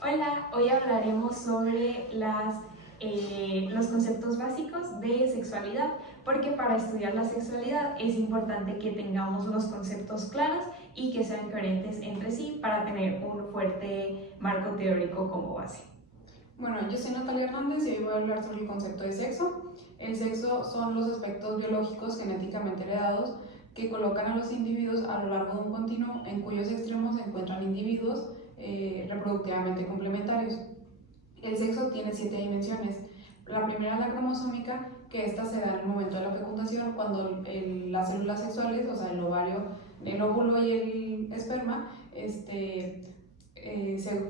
Hola, hoy hablaremos sobre los conceptos básicos de sexualidad, porque para estudiar la sexualidad es importante que tengamos los conceptos claros y que sean coherentes entre sí para tener un fuerte marco teórico como base. Bueno, yo soy Natalia Hernández y hoy voy a hablar sobre el concepto de sexo. El sexo son los aspectos biológicos genéticamente heredados que colocan a los individuos a lo largo de un continuo en cuyos extremos se encuentran individuos reproductivamente complementarios. El sexo tiene 7 dimensiones. La primera es la cromosómica, que esta se da en el momento de la fecundación, cuando las células sexuales, o sea, el ovario, el óvulo y el esperma, se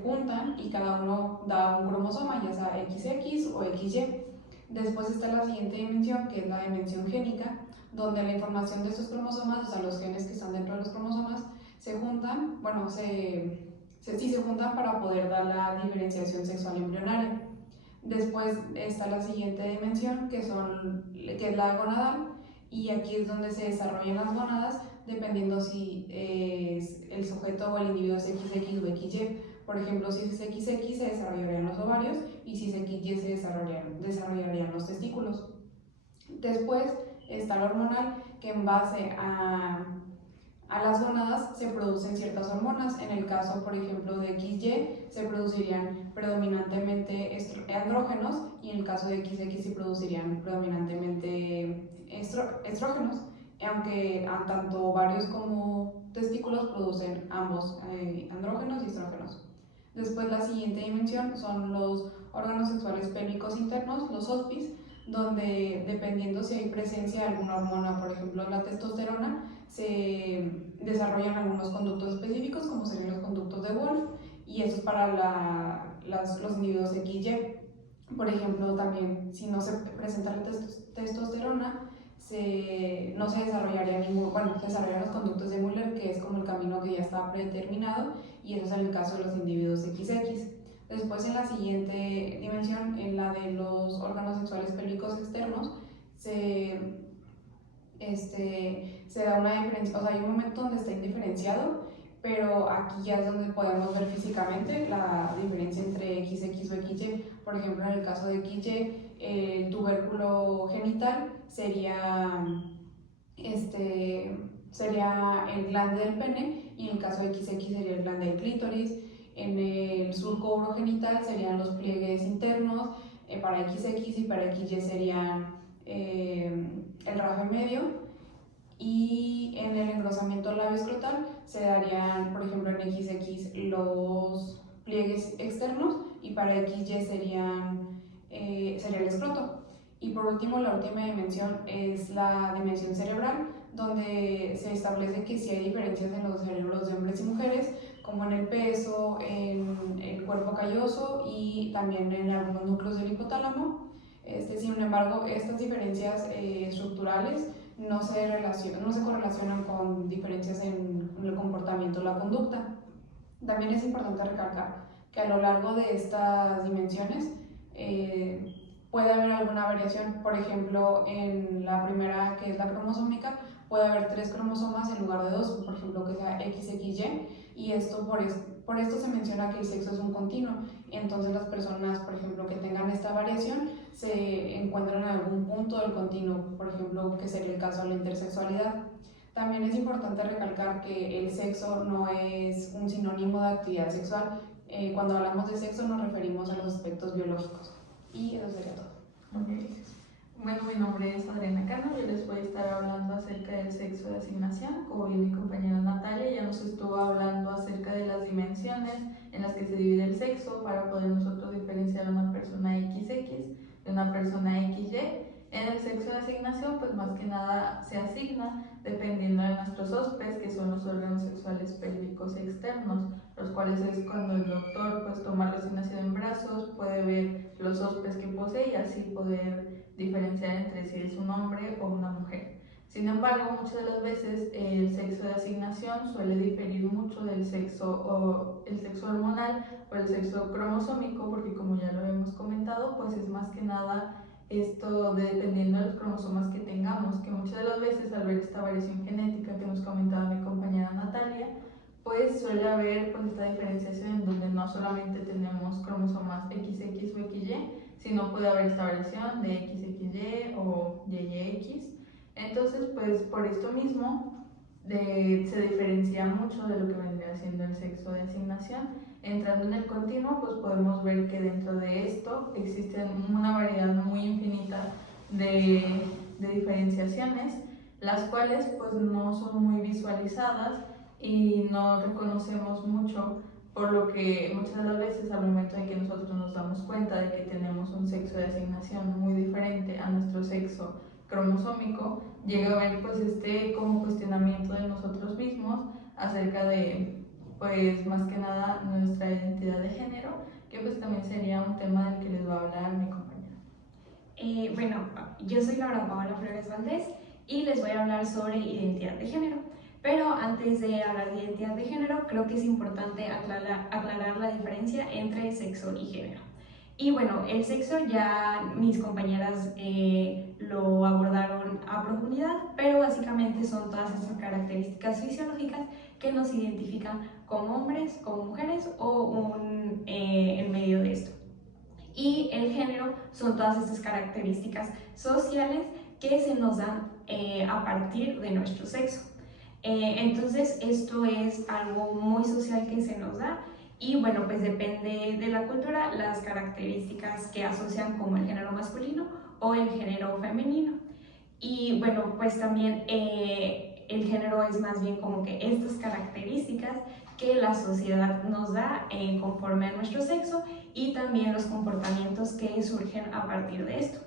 juntan y cada uno da un cromosoma, ya sea XX o XY. Después está la siguiente dimensión, que es la dimensión génica, donde la información de estos cromosomas, o sea, los genes que están dentro de los cromosomas, se juntan, bueno, sí se juntan para poder dar la diferenciación sexual embrionaria. Después está la siguiente dimensión, que es la gonadal, y aquí es donde se desarrollan las gónadas, dependiendo si el sujeto o el individuo es XX o XY. Por ejemplo, si es XX se desarrollarían los ovarios y si es XY se desarrollarían los testículos. Después está la hormonal, que en base a las gónadas se producen ciertas hormonas. En el caso, por ejemplo, de XY se producirían predominantemente andrógenos y en el caso de XX se producirían predominantemente estrógenos, aunque tanto ovarios como testículos producen ambos, andrógenos y estrógenos. Después la siguiente dimensión son los órganos sexuales pélvicos internos, los OSPIs, donde dependiendo si hay presencia de alguna hormona, por ejemplo la testosterona, se desarrollan algunos conductos específicos, como serían los conductos de Wolff, y eso es para los individuos XY. Por ejemplo, también si no se presenta la testosterona, no se desarrollaría se desarrollan los conductos de Müller, que es como el camino que ya está predeterminado, y eso es en el caso de los individuos XX. Después, en la siguiente dimensión, en la de los órganos sexuales pélvicos externos, se da una diferencia, o sea, hay un momento donde está indiferenciado, pero aquí ya es donde podemos ver físicamente la diferencia entre XX o XY. Por ejemplo, en el caso de XY, el tubérculo genital sería el glande del pene, y en el caso de XX sería el glande del clítoris. En el surco urogenital serían los pliegues internos, para XX, y para XY serían el rajo medio. Y en el engrosamiento labioescrotal se darían, por ejemplo, en XX los pliegues externos y para XY sería el escroto. Y por último, la última dimensión es la dimensión cerebral, donde se establece que sí hay diferencias en los cerebros de hombres y mujeres, como en el peso, en el cuerpo calloso y también en algunos núcleos del hipotálamo. Sin embargo, estas diferencias estructurales no se correlacionan con diferencias en el comportamiento o la conducta. También es importante recalcar que a lo largo de estas dimensiones puede haber alguna variación. Por ejemplo, en la primera, que es la cromosómica, puede haber 3 cromosomas en lugar de 2, por ejemplo, que sea XXY, y por esto se menciona que el sexo es un continuo. Entonces las personas, por ejemplo, que tengan esta variación se encuentran en algún punto del continuo, por ejemplo, que sería el caso de la intersexualidad. También es importante recalcar que el sexo no es un sinónimo de actividad sexual. Cuando hablamos de sexo nos referimos a los aspectos biológicos. Y eso sería todo. Okay. Bueno, mi nombre es Adriana Cano, yo les voy a estar hablando acerca del sexo de asignación. Como bien mi compañera Natalia ya nos estuvo hablando acerca de las dimensiones en las que se divide el sexo para poder nosotros diferenciar a una persona XX de una persona XY. En el sexo de asignación, pues más que nada se asigna dependiendo de nuestros hospes, que son los órganos sexuales pélvicos externos, los cuales es cuando el doctor pues toma la asignación en brazos, puede ver los hospes que posee y así poder diferenciar entre si es un hombre o una mujer. Sin embargo, muchas de las veces el sexo de asignación suele diferir mucho del sexo hormonal o el sexo cromosómico, porque como ya lo hemos comentado, pues es más que nada esto dependiendo de los cromosomas que tengamos, que muchas de las veces al ver esta variación genética que nos comentaba mi compañera Natalia, pues suele haber pues esta diferenciación en donde no solamente tenemos cromosomas XX o XY, sino puede haber esta variación de XXY o YYX. Entonces, pues por esto mismo se diferencia mucho de lo que vendría siendo el sexo de asignación. Entrando en el continuo, pues podemos ver que dentro de esto existen una variedad muy infinita de diferenciaciones, las cuales pues no son muy visualizadas y no reconocemos mucho, por lo que muchas de las veces al momento de que nosotros nos damos cuenta de que tenemos un sexo de asignación muy diferente a nuestro sexo cromosómico, llega a haber pues como cuestionamiento de nosotros mismos acerca de pues más que nada nuestra identidad de género, que pues también sería un tema del que les va a hablar mi compañero. Bueno, yo soy Laura Paola Flores Valdés y les voy a hablar sobre identidad de género. Pero antes de hablar de identidad de género, creo que es importante aclarar la diferencia entre sexo y género. Y bueno, el sexo ya mis compañeras lo abordaron a profundidad, pero básicamente son todas esas características fisiológicas que nos identifican como hombres, como mujeres o en medio de esto. Y el género son todas estas características sociales que se nos dan a partir de nuestro sexo. Entonces esto es algo muy social que se nos da y bueno, pues depende de la cultura las características que asocian como el género masculino o el género femenino. Y bueno, pues también el género es más bien como que estas características que la sociedad nos da conforme a nuestro sexo y también los comportamientos que surgen a partir de esto.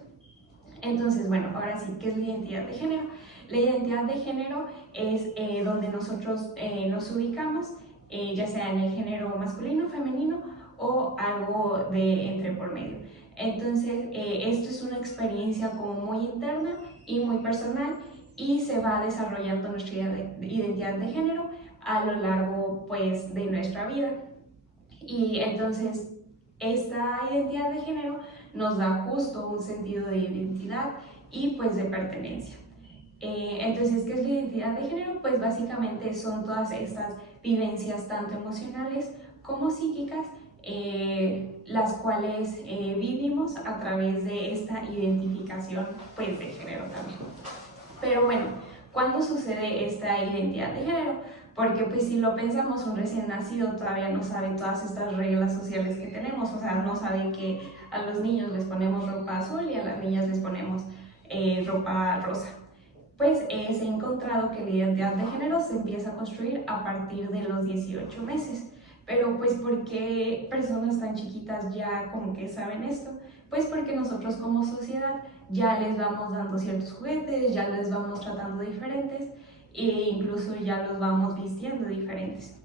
Entonces, bueno, ahora sí, ¿qué es la identidad de género? La identidad de género es donde nosotros nos ubicamos, ya sea en el género masculino, femenino o algo de entre por medio. Entonces, esto es una experiencia como muy interna y muy personal y se va desarrollando nuestra identidad de género a lo largo pues de nuestra vida. Y entonces, esta identidad de género nos da justo un sentido de identidad y pues de pertenencia. Entonces, ¿qué es la identidad de género? Pues básicamente son todas estas vivencias tanto emocionales como psíquicas, las cuales vivimos a través de esta identificación pues de género también. Pero bueno, ¿cuándo sucede esta identidad de género? Porque pues si lo pensamos, un recién nacido todavía no sabe todas estas reglas sociales que tenemos, o sea, no sabe que a los niños les ponemos ropa azul y a las niñas les ponemos ropa rosa. Pues se ha encontrado que la identidad de género se empieza a construir a partir de los 18 meses. Pero pues ¿por qué personas tan chiquitas ya como que saben esto? Pues porque nosotros como sociedad ya les vamos dando ciertos juguetes, ya les vamos tratando diferentes e incluso ya los vamos vistiendo diferentes.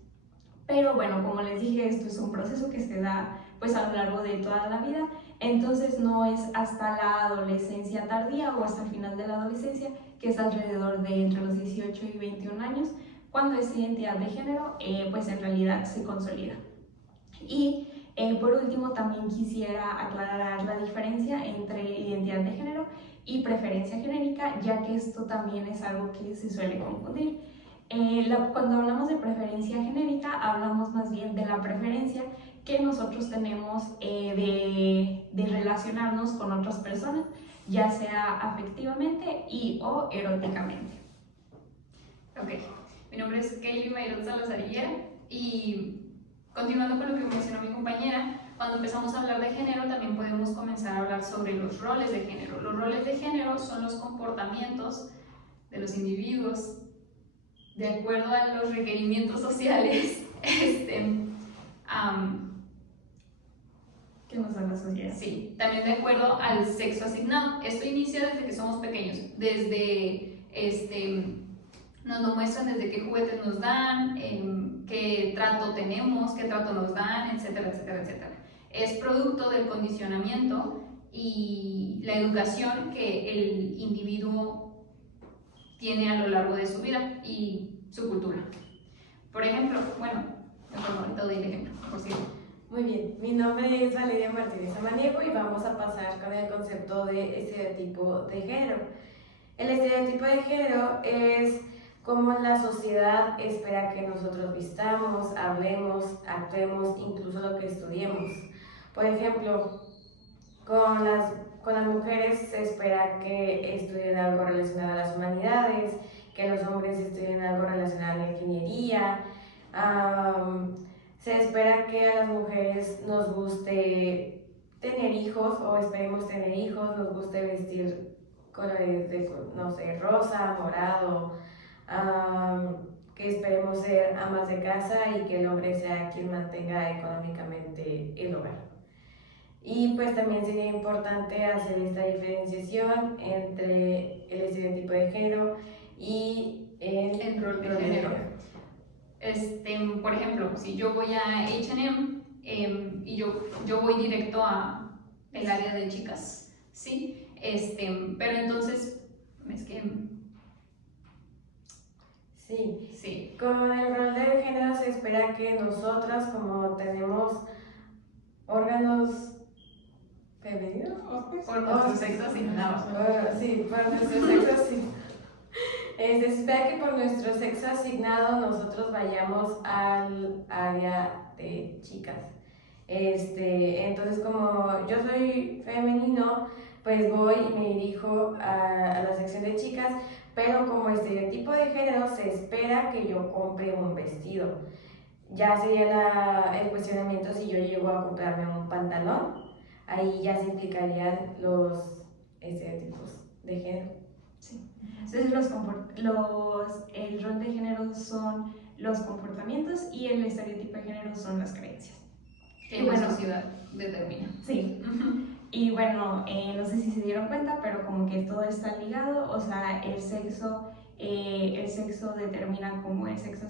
Pero bueno, como les dije, esto es un proceso que se da pues a lo largo de toda la vida, entonces no es hasta la adolescencia tardía o hasta el final de la adolescencia, que es alrededor de entre los 18 y 21 años, cuando esta identidad de género pues en realidad se consolida. Y por último también quisiera aclarar la diferencia entre identidad de género y preferencia genérica, ya que esto también es algo que se suele confundir. Cuando hablamos de preferencia genérica, hablamos más bien de la preferencia que nosotros tenemos de relacionarnos con otras personas, ya sea afectivamente y o eróticamente. Ok, mi nombre es Kaylee Mayron Salazar y continuando con lo que mencionó mi compañera, cuando empezamos a hablar de género también podemos comenzar a hablar sobre los roles de género. Los roles de género son los comportamientos de los individuos de acuerdo a los requerimientos sociales que nos da la sociedad. Sí, también de acuerdo al sexo asignado. Esto inicia desde que somos pequeños, desde nos lo muestran desde qué juguetes nos dan, qué trato tenemos, qué trato nos dan, etcétera, etcétera, etcétera. Es producto del condicionamiento y la educación que el individuo tiene a lo largo de su vida y su cultura. Por ejemplo, bueno, ahorita doy el ejemplo, por cierto. Muy bien, mi nombre es Valeria Martínez Samaniego y vamos a pasar con el concepto de estereotipo de género. El estereotipo de género es cómo la sociedad espera que nosotros vistamos, hablemos, actuemos, incluso lo que estudiemos. Por ejemplo, con las mujeres se espera que estudien algo relacionado a las humanidades, que los hombres estudien algo relacionado a la ingeniería. Se espera que a las mujeres nos guste tener hijos o esperemos tener hijos, nos guste vestir colores de, no sé, rosa, morado, que esperemos ser amas de casa y que el hombre sea quien mantenga económicamente el hogar. Y pues también sería importante hacer esta diferenciación entre el estereotipo de género y El rol de género. Por ejemplo, si yo voy a H&M y yo voy directo a el área de chicas, ¿sí? Pero entonces, es que... Sí, con el rol de género se espera que nosotras, como tenemos órganos femeninos, por nuestro sexo asignado. Sí, por nuestro sexo asignado. Se espera que por nuestro sexo asignado nosotros vayamos al área de chicas. Entonces, como yo soy femenino, pues voy y me dirijo a la sección de chicas, pero como estereotipo de género se espera que yo compre un vestido. Ya sería el cuestionamiento si yo llego a comprarme un pantalón, ahí ya se implicarían los estereotipos de género. Sí. Entonces el rol de género son los comportamientos y el estereotipo de género son las creencias. Que la sociedad determina. Sí. Y bueno, no sé si se dieron cuenta, pero como que todo está ligado, o sea, el sexo determina como el sexo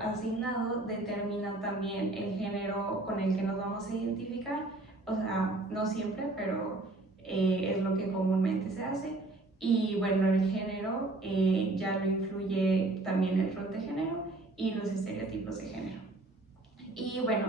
asignado determina también el género con el que nos vamos a identificar, o sea, no siempre, pero es lo que comúnmente se hace. Y bueno, el género ya lo influye también el rol de género y los estereotipos de género. Y bueno,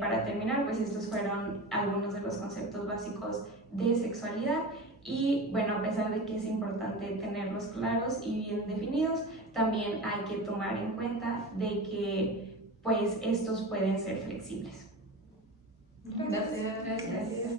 para terminar, pues estos fueron algunos de los conceptos básicos de sexualidad y bueno, a pesar de que es importante tenerlos claros y bien definidos, también hay que tomar en cuenta de que pues estos pueden ser flexibles. Gracias.